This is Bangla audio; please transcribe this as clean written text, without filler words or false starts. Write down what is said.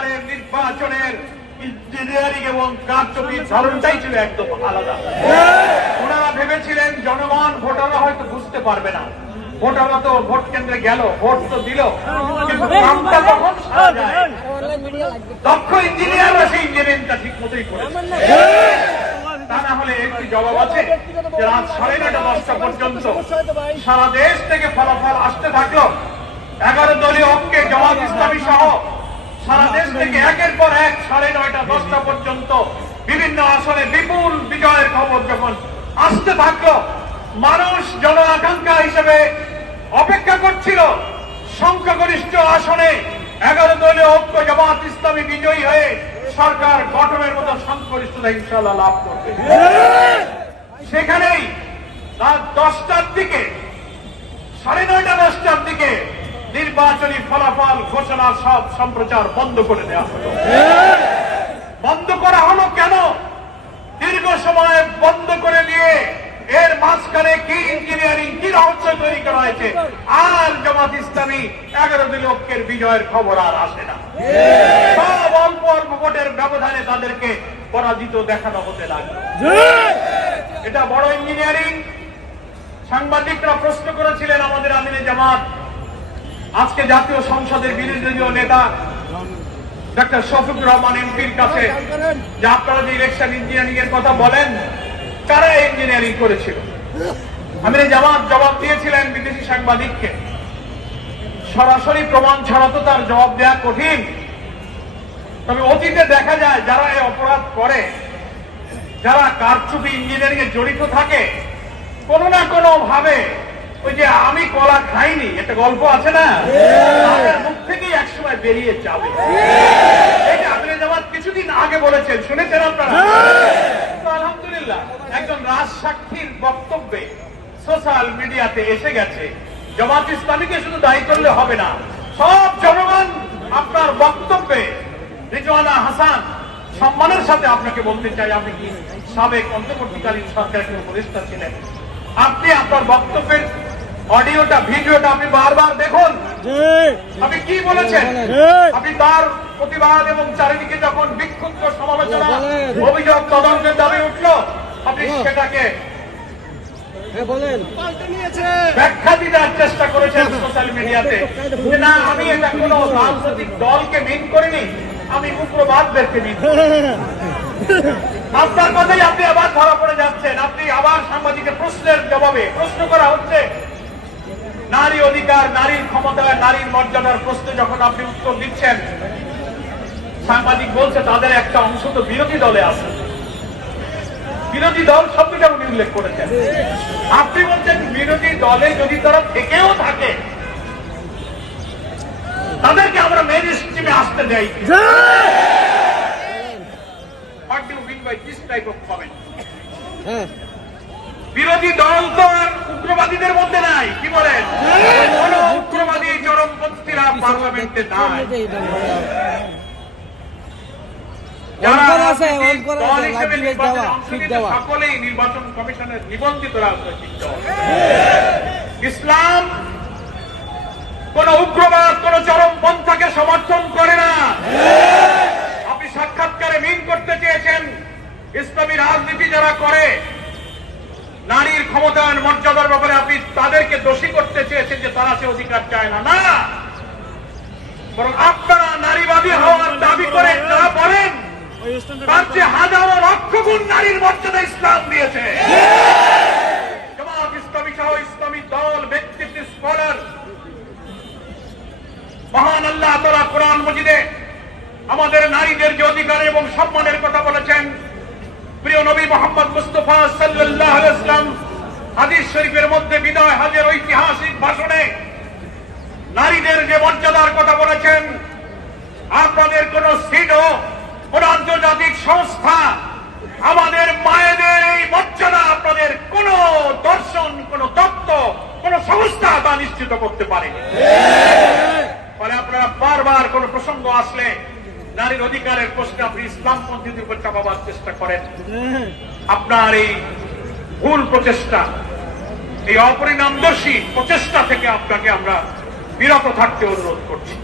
সরকারের নির্বাচনের ইঞ্জিনিয়ারিং এবং কারচুপির ধরনটাই ছিল একদম আলাদা। ওনারা ভেবেছিলেন জনগণ ভোটাররা হয়তো বুঝতে পারবে না, ভোটাররা তো ভোট কেন্দ্রে গেল, ভোট তো দিল, কিন্তু কামটা কখন সারা যায়। দক্ষ ইঞ্জিনিয়াররা সেই ইঞ্জিনিয়ারিংটা ঠিক মতোই করেছে। তা না হলে একটি জবাব আছে যে রাত 9:30-10টা পর্যন্ত সারা দেশ থেকে ফলাফল আসতে থাকলো। 11 দলীয় ঐক্যে জামাত ইসলামী সহ সারা দেশ থেকে একের পর এক 9:30-10টা পর্যন্ত বিভিন্ন আসনে বিপুল বিজয়ের খবর যখন আসতে থাকলো, মানুষ জন আকাঙ্ক্ষা হিসেবে অপেক্ষা করছিল সংখ্যাগরিষ্ঠ আসনে 11 দলীয় ঐক্য জামাত ইসলামী বিজয়ী হয়ে সরকার গঠনের মতো সংখ্যাগরিষ্ঠতা ইনশাআল্লাহ লাভ করবে। সেখানেই রাত 10টার দিকে 9:30-10টার দিকে নির্বাচনী ফলাফল ঘোষণা সব সম্প্রচার বন্ধ করে দেওয়া হলো। বন্ধ করা হলো কেন? দীর্ঘ সময় বন্ধ করে দিয়ে এর মাঝখানে কি ইঞ্জিনিয়ারিং, কি রহস্য তৈরি করা হয়েছে, আর জামাত ইসলামী 11 দলীয় ঐক্যের বিজয়ের খবর আর আসে না। সব অল্প অল্প ভোটের ব্যবধানে তাদেরকে পরাজিত দেখানো হতে লাগলো। এটা বড় ইঞ্জিনিয়ারিং। সাংবাদিকরা প্রশ্ন করেছিলেন আমাদের আমিরে জামাত, আজকে জাতীয় সংসদের বিরোধী দলীয় নেতা ডক্টর শফিকুর রহমান এমপির কাছে যে আপনারা যে ইলেকশন ইঞ্জিনিয়ারিং এর কথা বলেন, কারা ইঞ্জিনিয়ারিং করেছিল? আমিরে জামাত জবাব দিয়েছিলেন বিদেশি সাংবাদিককে। সরাসরি প্রমাণ ছাড়া তো তার জবাব দেওয়া কঠিন। তবে অতীতে দেখা যায় যারা এই অপরাধ করে, যারা কারচুপি ইঞ্জিনিয়ারিং এ জড়িত থাকে, কোনো না কোনো ভাবে ওই যে আমি কলা খাইনি একটা গল্প আছে না, তাদের মুখ থেকেই একসময় বেরিয়ে যাবে। এটা আমিরে জামাত কিছুদিন আগে বলেছেন, শুনেছেন আপনারা? আলহামদুলিল্লাহ একজন রাজসাক্ষীর বক্তব্যে সোশ্যাল মিডিয়াতে এসে গেছে। জামাত ইসলামীকে শুধু দায়ী করলে হবে না, সব জনগণ আপনার বক্তব্যে। রিজওয়ানা হাসান, সম্মানের সাথে আপনাকে বলতে চাই, আপনি কি সাবেক অন্তর্বর্তীকালীন সরকারের উপদেষ্টা ছিলেন, আপনি আপনার বক্তব্যের অডিওটা, ভিডিওটা আপনি বারবার দেখুন। আপনি কি বলেছেন? আপনি তার প্রতিবাদ এবং চারিদিকে যখন বিক্ষুব্ধ সমালোচনা, অভিযোগ, তদন্তের দাবি উঠলো, আপনি সেটাকে ব্যাখ্যা দেওয়ার চেষ্টা করেছেন সোশ্যাল মিডিয়াতে যে না, আমি এটা কোন রাজনৈতিক দলকে মিন করিনি, আমি উগ্রবাদদেরকে মিন করি। আপনার কথাই আপনি আবার ধরা পড়ে যাচ্ছেন। আপনি আবার সাংবাদিকের প্রশ্নের জবাবে প্রশ্ন করা হচ্ছে নারী অধিকার, নারীর ক্ষমতা, নারীর মর্যাদার প্রশ্নে যখন আপনি উত্তর দিচ্ছেন, সাংবাদিক বলছে তাদের একটা অংশ তো বিরোধী দলে আছে। বিরোধী দল শব্দটা উনি উল্লেখ করেছেন। আপনি বলছেন বিরোধী দলে যদি তারা থেকেও থাকে তাদেরকে আমরা মেইন স্ট্রিমে আসতে দেই। What do you mean by this type of comment? বিরোধী দল তো আর উগ্রবাদীদের মধ্যে নাই, কি বলেন? কোন উগ্রবাদী চরমপন্থীরা পার্লামেন্টে নাই। সকলেই নির্বাচন কমিশনের নিবন্ধিত রাজনৈতিক দল। ইসলাম কোন উগ্রবাদ, কোন চরমপন্থাকে সমর্থন করে না। আপনি সাক্ষাৎকারে মিন করতে চেয়েছেন ইসলামী রাজনীতি যারা করে, নারীর ক্ষমতায়ন, মর্যাদার ব্যাপারে আপনি তাদেরকে দোষী করতে চেয়েছেন যে তারা সে অধিকার চায় না। না, বরং আপনারা নারীবাদী হওয়ার দাবি করে যা বলেন তার চেয়ে হাজারো লক্ষ গুণ নারীর মর্যাদা ইসলাম দিয়েছে। জামাত ইসলামী সহ ইসলামী দল, ব্যক্তিত্ব, স্কলার, মহান আল্লাহ তাআলা কোরআন মাজিদে আমাদের নারীদের যে অধিকার এবং সম্মানের কথা বলেছেন, প্রিয় নবী মুহাম্মদ মুস্তাফা সাল্লাল্লাহু আলাইহি ওয়াসাল্লাম হাদিস শরীফের মধ্যে বিদায় হজের ঐতিহাসিক ভাষণে নারীদের যে মর্যাদার কথা বলেছেন, আপনাদের কোন সিডও, কোন আন্তর্জাতিক সংস্থা আমাদের মায়েদের এই মর্যাদা, আপনাদের কোন দর্শন, কোন তত্ত্ব, কোন সংস্থা তা নিশ্চিত করতে পারেনি। ফলে আপনারা বারবার কোন প্রসঙ্গ আসলে নারীর অধিকারের প্রশ্নে আপনি ইসলামপন্থীদের উপর চাপাবার চেষ্টা করেন। আপনার এই ভুল প্রচেষ্টা, এই অপরিণামদর্শী প্রচেষ্টা থেকে আপনাকে আমরা বিরত থাকতে অনুরোধ করছি।